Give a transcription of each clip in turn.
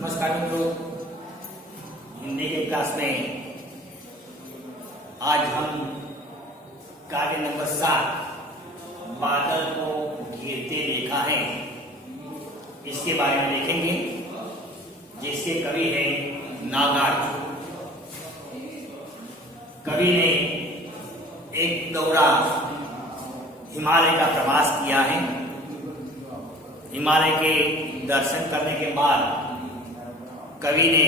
नमस्कार मित्रों, हिंदी के क्लास में आज हम कार्य नंबर 7 बादल को घेरते देखा है इसके बारे में देखेंगे, जिसके कवि है नागार्जुन। कवि ने एक दौरा हिमालय का प्रवास किया है। हिमालय के दर्शन करने के बाद कवि ने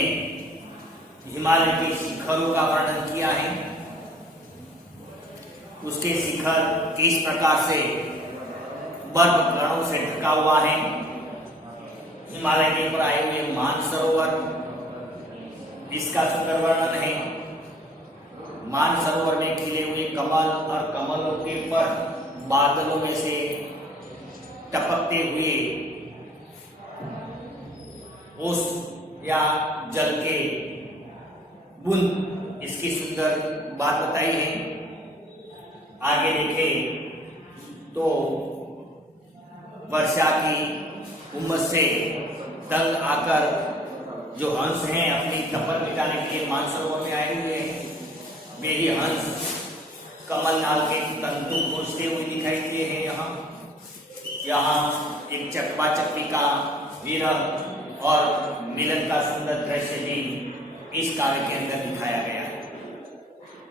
हिमालय के शिखरों का वर्णन किया है। उसके शिखर किस प्रकार से बर्फ कणों से ढका हुआ है। हिमालय के ऊपर आए हुए मानसरोवर, इसका सुंदर वर्णन है। मानसरोवर में खिले हुए कमल और कमलों के ऊपर बादलों में से टपकते हुए ओस या जल के बूंद, इसकी सुंदर बात बताई है। आगे देखें तो वर्षा की उमस से तंग आकर जो हंस हैं अपनी तपन मिटाने के लिए मानसरोवर में आए हुए हैं। वे ही हंस कमल नाल के तंतु खोजते हुए दिखाई दिए हैं। यहाँ एक चकवा चकवी का विरह और मिलन का सुंदर दृश्य भी इस काव्य के अंदर दिखाया गया है।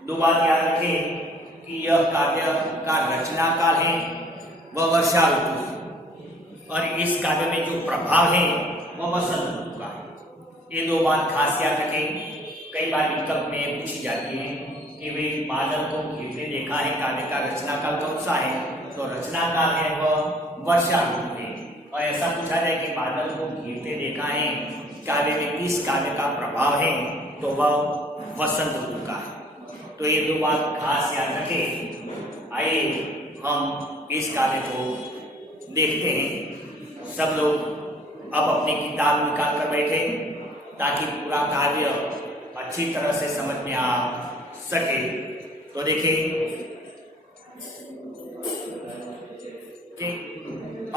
दो बात याद रखें कि यह काव्य का रचना काल है वह वर्षा ऋतु है और इस काव्य में जो प्रभाव है वह वसंत ऋतु का है। ये दो बात खास याद रखें। कई बार विकल्प में पूछी जाती है कि वे बादल को घेरते देखा है, काव्य का रचना काल कौन सा है, तो रचना काल है वह वर्षा ऋतु है। और ऐसा पूछा जाए कि बादल को घेरते देखा है काव्य में किस काव्य का प्रभाव है, तो वह वसंत ऋतु का है। तो ये दो बात खास याद रखें। आइए हम इस काव्य को देखते हैं। सब लोग अब अपनी किताब निकाल कर बैठे ताकि पूरा काव्य अच्छी तरह से समझ में आ सके। तो देखिए,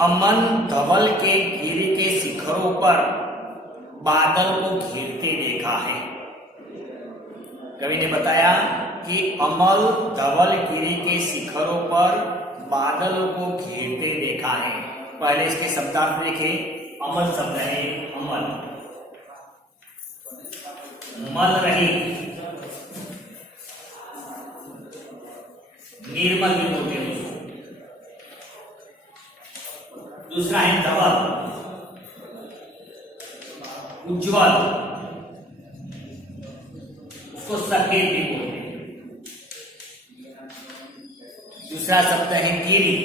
अमन धवल के गिरी के शिखरों पर बादल को घेरते देखा है। कवि ने बताया कि अमल धवल गिरी के शिखरों पर बादलों को घेरते देखा है। पहले इसके शब्दार्थ देखें। अमल शब्द है अमल, मल रही, निर्मल भी बोलते हैं। दूसरा है धवल, उज्ज्वल, उसको सफेद भी बोलते हैं। दूसरा शब्द है गिरी,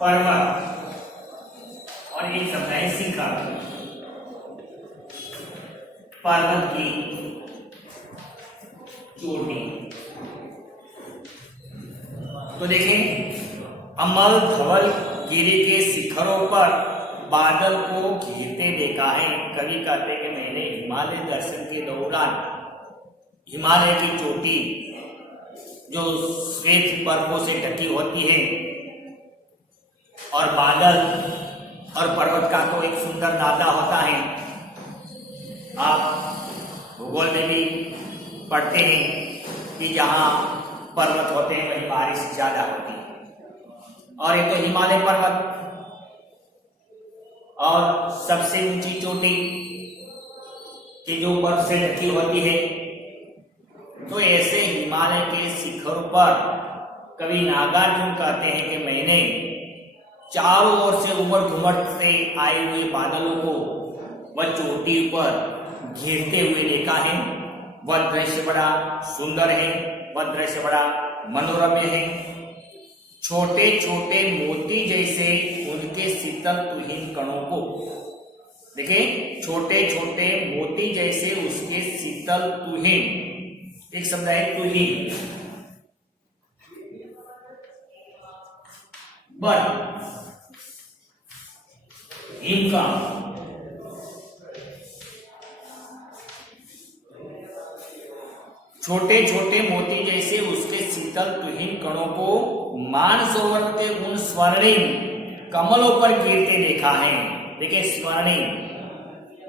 पर्वत, और एक शब्द है शिखर, पर्वत की चोटी। तो देखें, अमल धवल गिरी के शिखरों पर बादल को घेरते देखा है। कवि कहते हैं कि मैंने हिमालय दर्शन के दौरान हिमालय की चोटी जो श्वेत पर्वतों से ढकी होती है और बादल और पर्वत का तो एक सुंदर नाता होता है। आप भूगोल में भी पढ़ते हैं कि जहाँ पर्वत होते हैं वहीं बारिश ज्यादा होती है। और ये तो हिमालय पर्वत और सबसे ऊंची चोटी की जो बर्फ से ढकी होती है। तो ऐसे हिमालय के शिखरों पर कवि नागार्जुन कहते हैं कि मैंने चारों ओर से उमड़ घुमड़ से आए हुए बादलों को वह चोटी पर घेरते हुए देखा है। वह दृश्य बड़ा सुंदर है, वह दृश्य बड़ा मनोरम्य है। छोटे छोटे मोती जैसे उनके शीतल तुहिन कणों को देखिए, छोटे छोटे मोती जैसे उसके शीतल तुहिन, एक शब्द है तुहिन, हिमका, छोटे छोटे मोती जैसे उसके शीतल तुहिन कणों को मानसरोवर के उन स्वर्णिम कमलों पर गिरते देखा है। देखिए स्वर्णिम,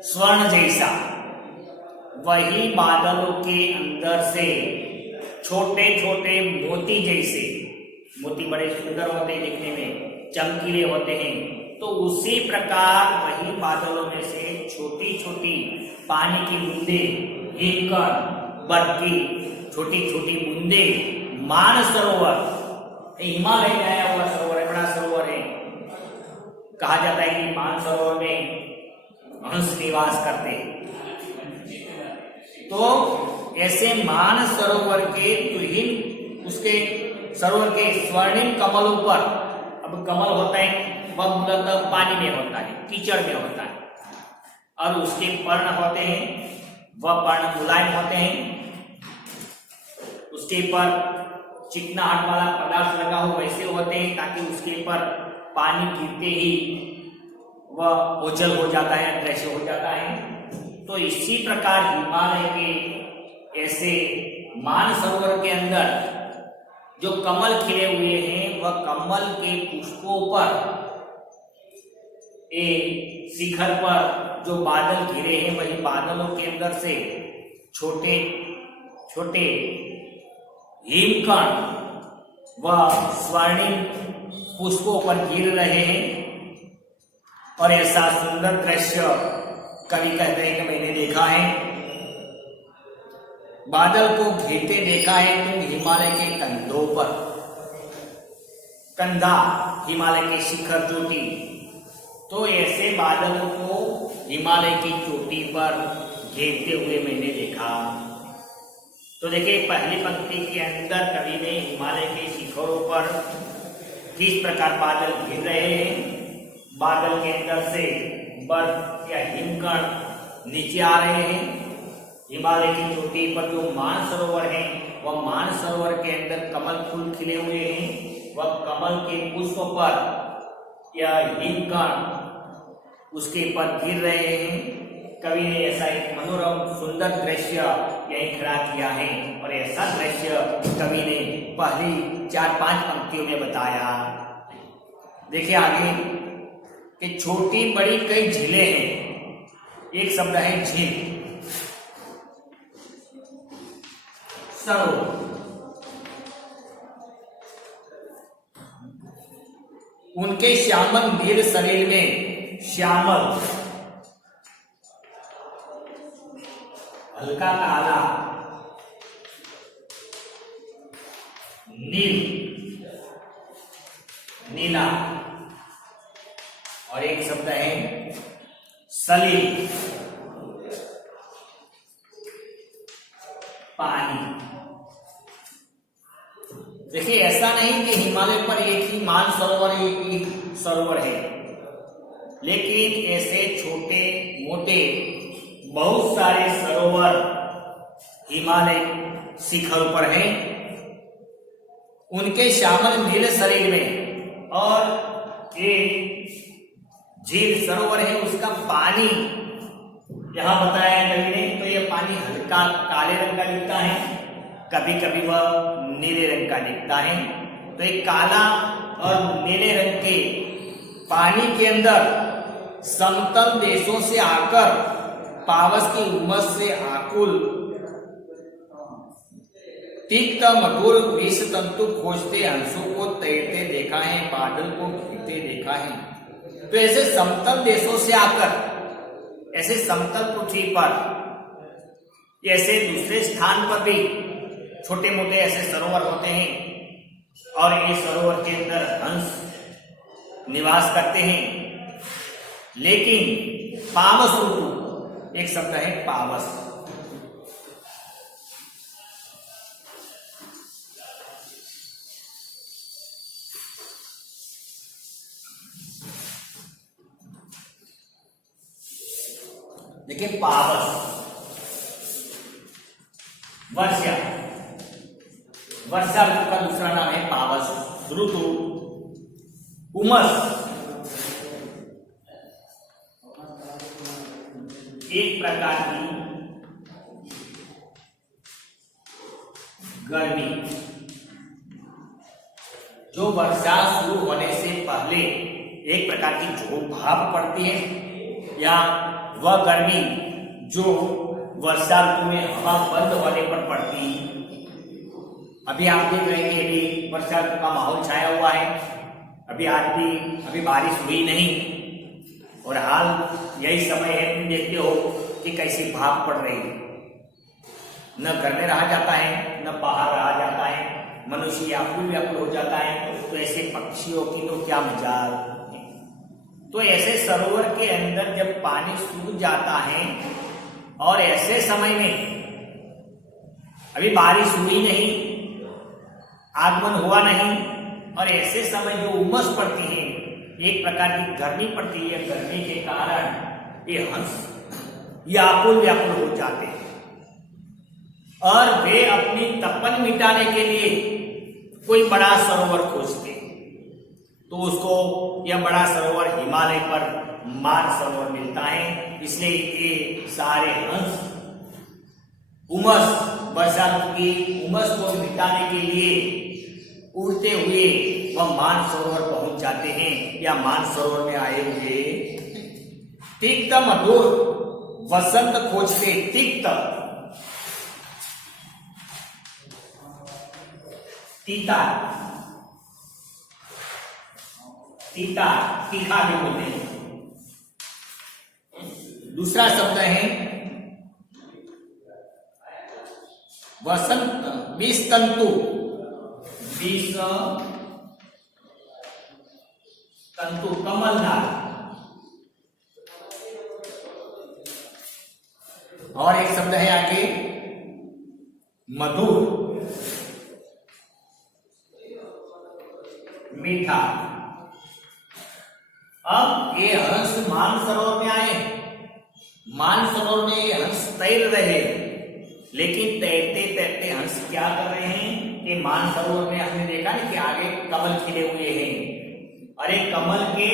स्वर्ण जैसा, वही बादलों के अंदर से छोटे छोटे मोती जैसे, मोती बड़े सुंदर होते हैं दिखने में, चमकीले होते हैं, तो उसी प्रकार वही बादलों में से छोटी छोटी पानी की बूंदे, हिमकण, बर्फ की छोटी छोटी बूंदे, मानसरोवर, हिमालय में आया हुआ सरोवर है, बड़ा सरोवर है, कहा जाता है कि मानसरोवर में हंस निवास करते हैं। तो ऐसे मानसरोवर के तुहिन, उसके सरोवर के स्वर्णिम कमलों पर, अब कमल होता है वह मूलतः पानी में होता है, कीचड़ में होता है, और उसके पर्ण होते हैं, वह पर्ण मुलायम होते हैं, उसके पर चिकनाहट वाला पदार्थ लगा हो वैसे होते हैं, ताकि उसके पर पानी गिरते ही वह ओझल हो जाता है, अदृश्य हो जाता है। तो इसी प्रकार हिमालय के ऐसे मानसरोवर के अंदर जो कमल खिले हुए हैं, वह कमल के पुष्पों पर, शिखर पर जो बादल घिरे हैं, वही बादलों के अंदर से छोटे छोटे हिमकण व स्वर्णिम पुष्पों पर गिर रहे हैं। और ऐसा सुंदर दृश्य कवि कहते हैं कि मैंने देखा है, बादल को घिरते देखा है तुम हिमालय के कंधों पर, कंधा हिमालय के शिखर चोटी, तो ऐसे बादलों को हिमालय की चोटी पर घेरते हुए मैंने देखा। तो देखिए पहली पंक्ति के अंदर कवि ने हिमालय के शिखरों पर किस प्रकार बादल घिर रहे हैं, बादल के अंदर से बर्फ या हिमकण नीचे आ रहे हैं, हिमालय की चोटी पर जो मानसरोवर है, वह मानसरोवर के अंदर कमल फूल खिले हुए हैं, वह कमल के पुष्प पर या हिमकण उसके पर गिर रहे हैं। कवि ने ऐसा एक मनोरम सुंदर दृश्य यही खड़ा किया है, और ऐसा दृश्य कवि ने पहली 4-5 पंक्तियों में बताया। देखिए आगे कि छोटी बड़ी कई झीलें हैं, एक शब्द है झील, सरोवर, उनके श्यामल नील शरीर में, श्यामल हल्का काला, नील नीला, और एक शब्द है सलील, पानी। देखिए ऐसा नहीं कि हिमालय पर एक ही मानसरोवर, एक ही सरोवर है, लेकिन ऐसे छोटे मोटे बहुत सारे सरोवर हिमालय शिखर पर हैं, उनके श्यामल नील शरीर में, और एक झील सरोवर है, उसका पानी यहां बताया कवि ने, तो यह पानी हल्का काले रंग का दिखता है, कभी कभी वह नीले रंग का दिखता है। तो एक काला और नीले रंग के पानी के अंदर समतल देशों से आकर पावस की उमस से आकुल तिक्त मधुर विष तंतु खोजते हंसों को तैरते देखा है, बादल को घिरते देखा है। तो ऐसे समतल देशों से आकर, ऐसे समतल पृथ्वी पर, ऐसे दूसरे स्थान पर भी छोटे मोटे ऐसे सरोवर होते हैं, और ये सरोवर के अंदर हंस निवास करते हैं। लेकिन पावस ऋतु, एक शब्द है पावस, देखिए पावस, वर्षा, वर्षा ऋतु का दूसरा नाम है पावस ऋतु। उमस एक प्रकार की गर्मी जो वर्षा शुरू होने से पहले एक प्रकार की जो भाप पड़ती है या वह गर्मी जो वर्षा ऋतु में हवा बंद होने पर पड़ती। अभी आप देख रहे हैं कि अभी वर्षा ऋतु का माहौल छाया हुआ है, अभी बारिश हुई नहीं और हाल यही समय है, तुम देखते हो कि कैसी भाप पड़ रही है। न घर में रहा जाता है न बाहर रहा जाता है, मनुष्य व्याकुल हो जाता है। तो ऐसे पक्षियों की तो क्या मजाल। तो ऐसे सरोवर के अंदर जब पानी सूख जाता है और ऐसे समय में अभी बारिश हुई नहीं, आगमन हुआ नहीं, और ऐसे समय जो उमस पड़ती है, एक प्रकार की गर्मी पड़ती है, गर्मी के कारण ये हंस व्याकुल हो जाते हैं और वे अपनी तपन मिटाने के लिए कोई बड़ा सरोवर खोजते। तो उसको यह बड़ा सरोवर हिमालय पर मानसरोवर मिलता है। इसलिए ये सारे हंस उमस, वर्षा ऋतु की उमस को मिटाने के लिए उड़ते हुए वह मानसरोवर पहुंच जाते हैं या मानसरोवर में आए हुए तिक्त मधुर वसंत खोजते। तिक्त तीता तीखा भी बोलते हैं। दूसरा शब्द है वसंत, विष तंतु कमलनाथ। और एक शब्द है आगे मधुर, मीठा। अब ये हंस मानसरोवर में आए, मानसरोवर में ये हंस तैर रहे, लेकिन तैरते तैरते हंस क्या कर रहे हैं कि मानसरोवर में हमने देखा ना कि आगे कमल खिले हुए हैं, अरे कमल के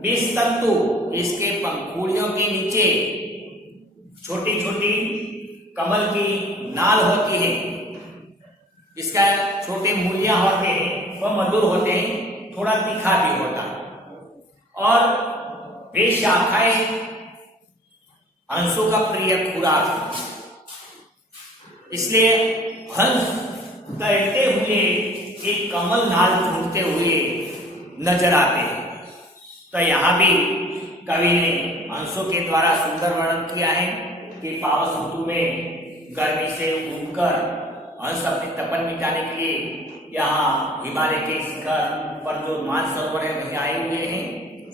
विष तंतु, इसके पंखुड़ियों के नीचे छोटी छोटी कमल की नाल होती है, इसका छोटे मूलियां होते हैं, वह मधुर होते हैं, थोड़ा तीखा भी होता है। और वे शाखाएं हंसों का प्रिय खुराक, इसलिए हंस तैरते हुए एक कमल नाल ढूंढते हुए नजर आते हैं। तो यहाँ भी कवि ने हंसों के द्वारा सुंदर वर्णन किया है कि पावस ऋतु में गर्मी से उबकर हंस अपनी तपन मिटाने के लिए यहाँ हिमालय के शिखर पर जो मानसरोवर है वहीं आए हुए हैं,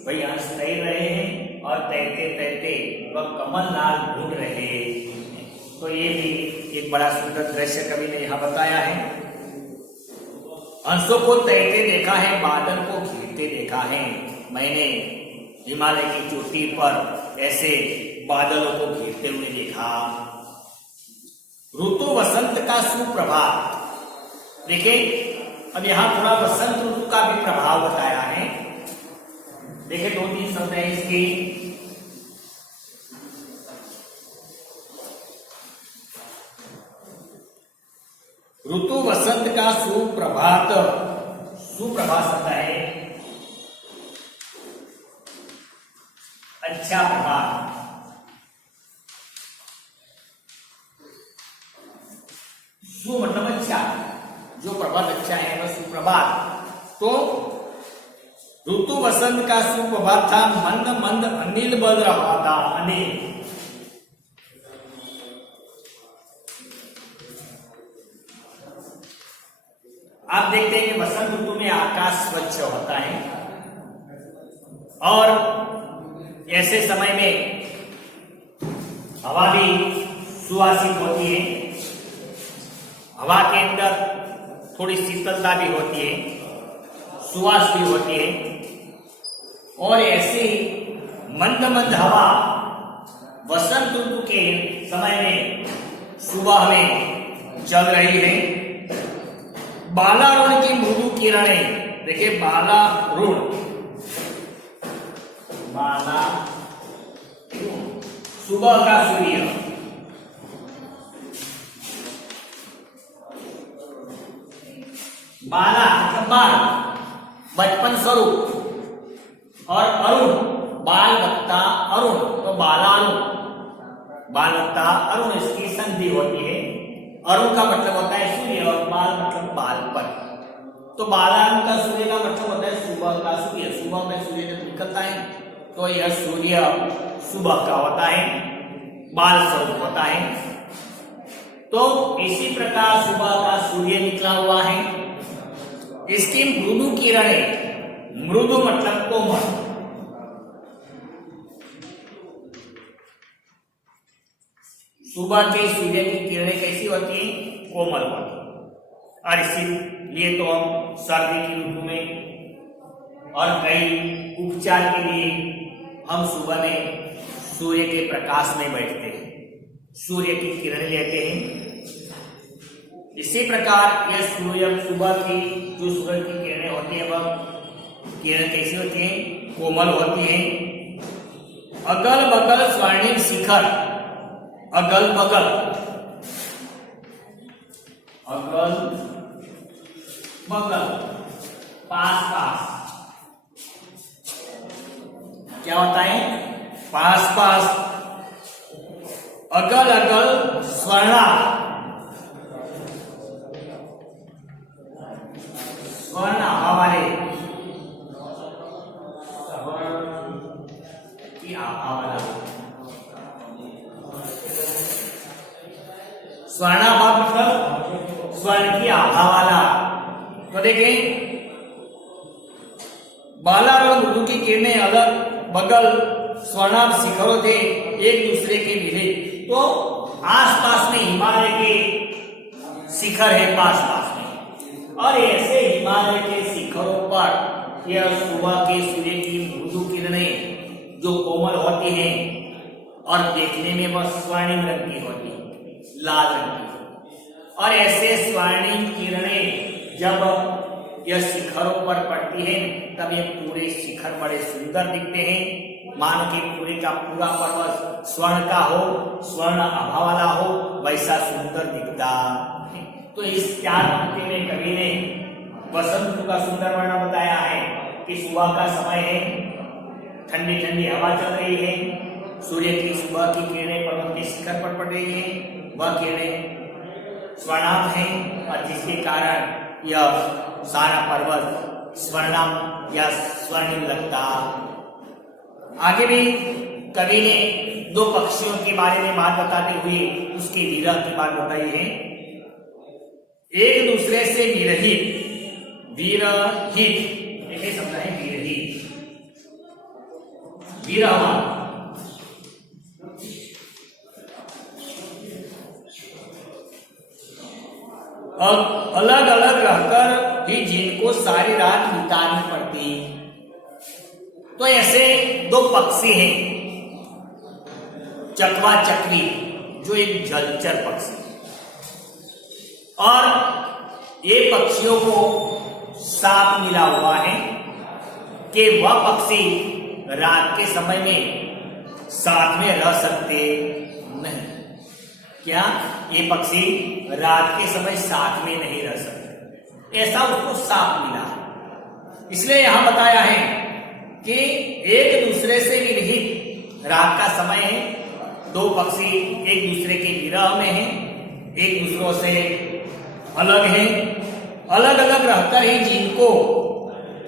वही हंस तैर रहे हैं और तैरते तैरते वह कमल नाल ढूंढ रहे हैं। तो ये भी एक बड़ा सुंदर दृश्य कवि ने यहाँ बताया है। हंसों को तैरते देखा है, बादल को घेरते देखा है। मैंने हिमालय की चोटी पर ऐसे बादलों को घेरते हुए देखा। ऋतु वसंत का सुप्रभात। देखिए अब यहाँ थोड़ा वसंत ऋतु का भी प्रभाव बताया है। देखिए 2-3 शब्द है इसकी। ऋतु वसंत का सुप्रभात, सुप्रभात शब्द है अच्छा प्रभात। सु मतलब अच्छा, जो प्रभात अच्छा है वह सुप्रभात। तो ऋतु वसंत का सुप्रभात था, मंद मंद अनिल बज रहा था। अनिल आप देखते हैं कि वसंत ऋतु में आकाश स्वच्छ होता है और ऐसे समय में हवा भी सुवासिक होती है, हवा के अंदर थोड़ी शीतलता भी होती है, सुवास भी होती है और ऐसी मंद मंद हवा वसंत ऋतु के समय में सुबह में चल रही है। बालारुण की मृदु किरणें, देखिए बालारुण, सुबह का सूर्य, बाला मतलब बाल, बचपन स्वरूप, और अरुण, बाल वत्ता अरुण, तो बालारुण, बाल वत्ता अरुण, इसकी संधि होती है। अरुण का मतलब होता है सूर्य और बाल मतलब बालपन, तो बालारुण का सूर्य का मतलब होता है सुबह का सूर्य। सुबह में सूर्य जब निकलता है तो यह सूर्य सुबह का होता है, बाल स्वरूप होता है। तो इसी प्रकार सुबह का सूर्य निकला हुआ है, इसकी मृदु किरणें, मृदु मतलब कोमल, सुबह के सूर्य की किरणें कैसी होती है? कोमल होती है। और इसीलिए तो हम सर्दी की ऋतु में और कई उपचार के लिए हम सुबह में सूर्य के प्रकाश में बैठते हैं, सूर्य की किरण लेते हैं। इसी प्रकार यह सूर्य सुबह की जो सूरज की किरणें होती है वह किरण कैसी होती है? कोमल होती है। अगल बगल स्वर्णिम शिखर, अगल बगल, अगल बगल, पास पास, क्या होता है? पास पास, अगल अगल स्वर्णा, स्वर्ण हमारे की आभा वाला, स्वर्णाभा मतलब स्वर्ण की आभा वाला। तो देखें, बाला और मृदु की किरणें अलग बगल स्वर्णाभ शिखरों थे एक दूसरे के मिले, तो आसपास में हिमालय के शिखर है पास पास में, और ऐसे हिमालय के शिखरों पर यह सुबह के सूर्य की मृदु किरणें जो कोमल होती हैं और देखने में वह स्वर्णिम रंग की होती है, लाल रंग की। और ऐसे स्वर्णिम किरणें जब यह शिखरों पर पड़ती है तब ये पूरे शिखर बड़े सुंदर दिखते हैं, मानो कि पूरे का पूरा पर्वत स्वर्ण का हो, स्वर्ण आभा वाला हो, वैसा सुंदर दिखता है। तो इस 4 पंक्ति में कवि ने वसंत ऋतु का सुंदर वर्णन बताया है कि सुबह का समय है, ठंडी ठंडी हवा चल रही है, सूर्य की सुबह की किरणें पर्वत के शिखर पर पड़ रही है, वह किरणें स्वर्णाभ हैं और जिसके कारण यह सारा पर्वत स्वर्णम या स्वर्णिम लगता। आगे भी कवि ने 2 पक्षियों के बारे में बात बताते हुए उसकी विरह की बात बताई है। एक दूसरे से विरहित, विरहित एक शब्द है विरहित, विरह, अलग अलग रहकर भी जिनको सारी रात बितानी पड़ती। तो ऐसे 2 पक्षी हैं, चकवा चकवी जो एक जलचर पक्षी, और ये पक्षियों को साथ मिला हुआ है कि वह पक्षी रात के समय में साथ में रह सकते नहीं। क्या ये पक्षी रात के समय साथ में नहीं रह सकते, ऐसा उसको साथ मिला। इसलिए यहां बताया है कि एक दूसरे से विरहित, रात का समय है, 2 पक्षी एक दूसरे के विरह में हैं, एक दूसरों से अलग हैं, अलग अलग रहकर ही जिनको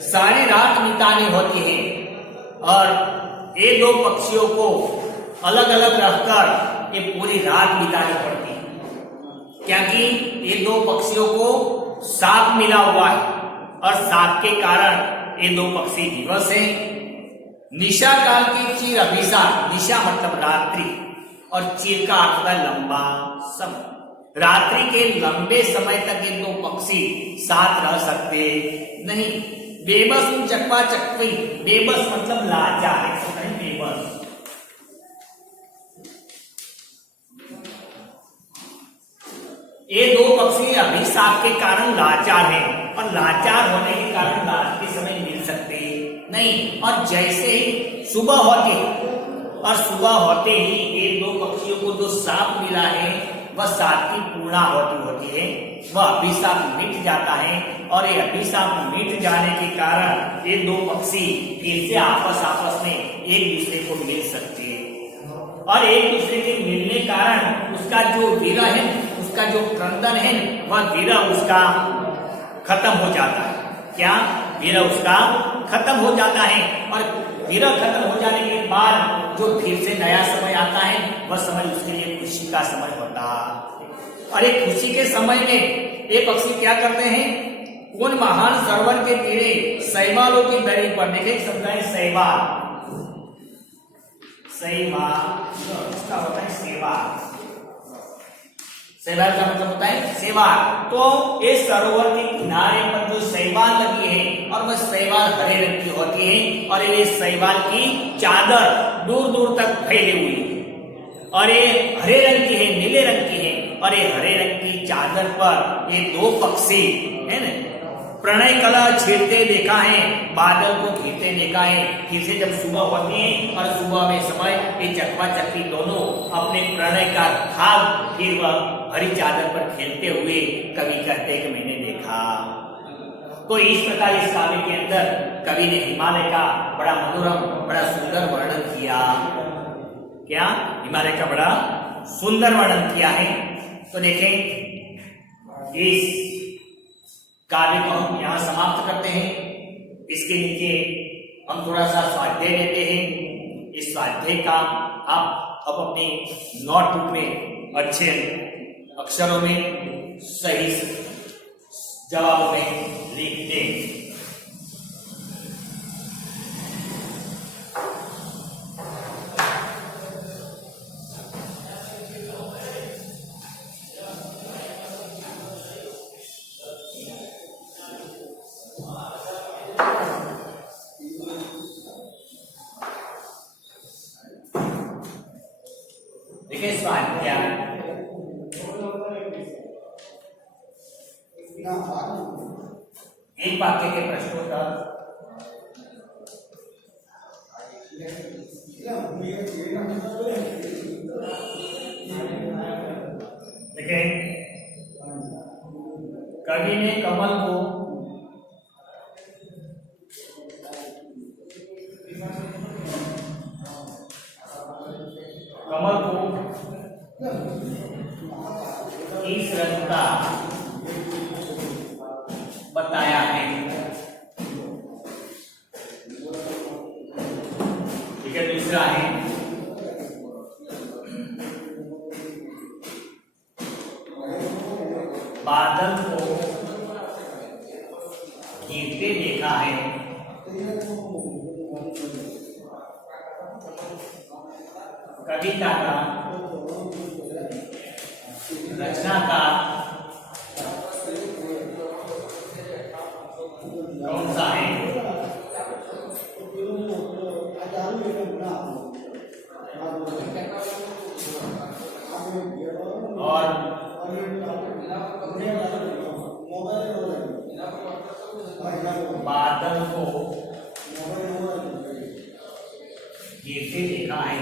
सारी रात बितानी होती है। और ये 2 पक्षियों को अलग अलग रहकर ये पूरी रात बितानी पड़ती है, क्योंकि ये 2 पक्षियों को साथ मिला हुआ है और साथ के कारण ये 2 पक्षी दिवस हैं। निशा काल की चीर अभिसार, निशा मतलब रात्रि और चीर का अर्थ है लंबा समय। रात्रि के लंबे समय तक ये 2 पक्षी साथ रह सकते नहीं। बेबस चकवा चकवी, बेबस मतलब लाचार है, बेबस। ये 2 पक्षी अभिशाप के कारण लाचार हैं और लाचार होने के कारण रात के समय मिल सकते नहीं। और जैसे ही सुबह होती और सुबह होते ही ये 2 पक्षियों को जो साथ मिला है वह सातवीं पूर्णाहुति होती है, वह अभिशाप मिट जाता है और ये अभिशाप मिट जाने के कारण ये दो पक्षी फिर से आपस में एक दूसरे को मिल सकते हैं और एक दूसरे के मिलने कारण उसका जो विरह है, उसका जो क्रंदन है, वह विरह उसका खत्म हो जाता है। क्या विरह उसका खत्म हो जाता है और विरह खत्म हो जाने के बाद जो फिर से नया समय आता है वह समय उसके लिए खुशी का समय होता है। और एक खुशी के समय में ये पक्षी क्या करते हैं, उन महान सरोवर के तीरे शैवालों की दरी पर, देखें समझाए शैवाल, शैवाल इसका होता है सेवा, शैवाल का मतलब होता है सेवा। तो इस सरोवर के किनारे पर जो शैवाल लगी है और वह शैवाल हरे रंग की होती है और ये शैवाल की चादर दूर दूर तक फैली हुई है और ये हरे रंग की है, नीले रंग की है और ये हरे रंग की चादर पर ये दो पक्षी है ना प्रणय कला छेड़ते देखा है, बादल को घिरते देखा है। फिर से जब सुबह होती है और सुबह में समय ये चकवा चक्की दोनों अपने प्रणय का भाग फिर वह हरी चादर पर खेलते हुए कवि कहते कि मैंने देखा। तो इस प्रकार इस काव्य के अंदर कवि ने हिमालय का बड़ा मनोरम, बड़ा सुंदर वर्णन किया। क्या हिमालय का बड़ा सुंदर वर्णन किया है। तो देखें इस काव्य को हम यहाँ समाप्त करते हैं। इसके नीचे हम थोड़ा सा स्वाध्याय लेते हैं। इस स्वाध्याय का आप अब अपने नोटबुक में अच्छे अक्षरों में सही जवाबों में लिख दें। देखिए स्वाध्याय एक वाक्य के प्रश्नोत्तर। देखिए कवि ने कमल को इस रंग का बताया है। ठीक है, दूसरा है बादल को घिरते देखा है। कविता का रचनाकार कौन सा है? और बादल को गिरते देखा है।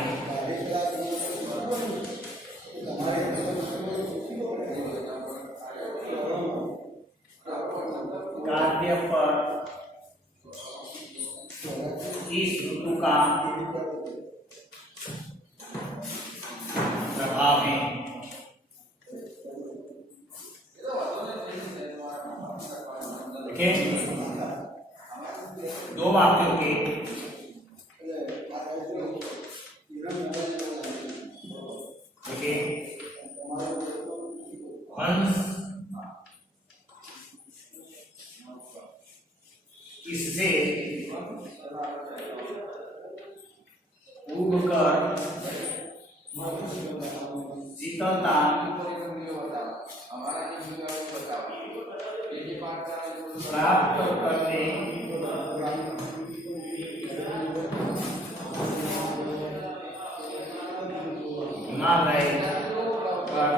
काव्य पर इस ऋतु का प्रभाव है। देखिए दो वाक्यों के हंस इससे उगकर शीतलता प्राप्त करने हिमालय पर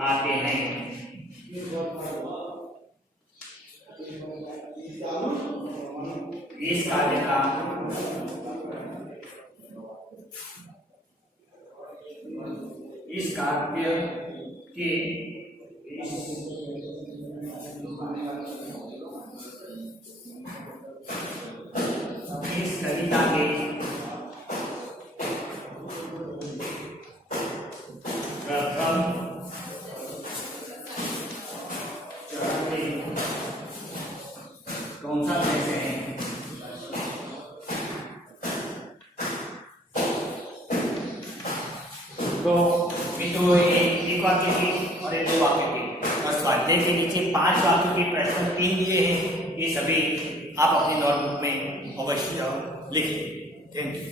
आते हैं। इस कार्य का इस काव्य के इस कविता के प्रथम चरण में कौन सा दृश्य है? तो मित्रों एक वाक्य की और एक 2 वाक्य की और स्वाध्याय के नीचे 5 वाक्यों के प्रश्न 3 दिए हैं। ये सभी आप अपनी नोटबुक में अवश्य लिखें। Thank you.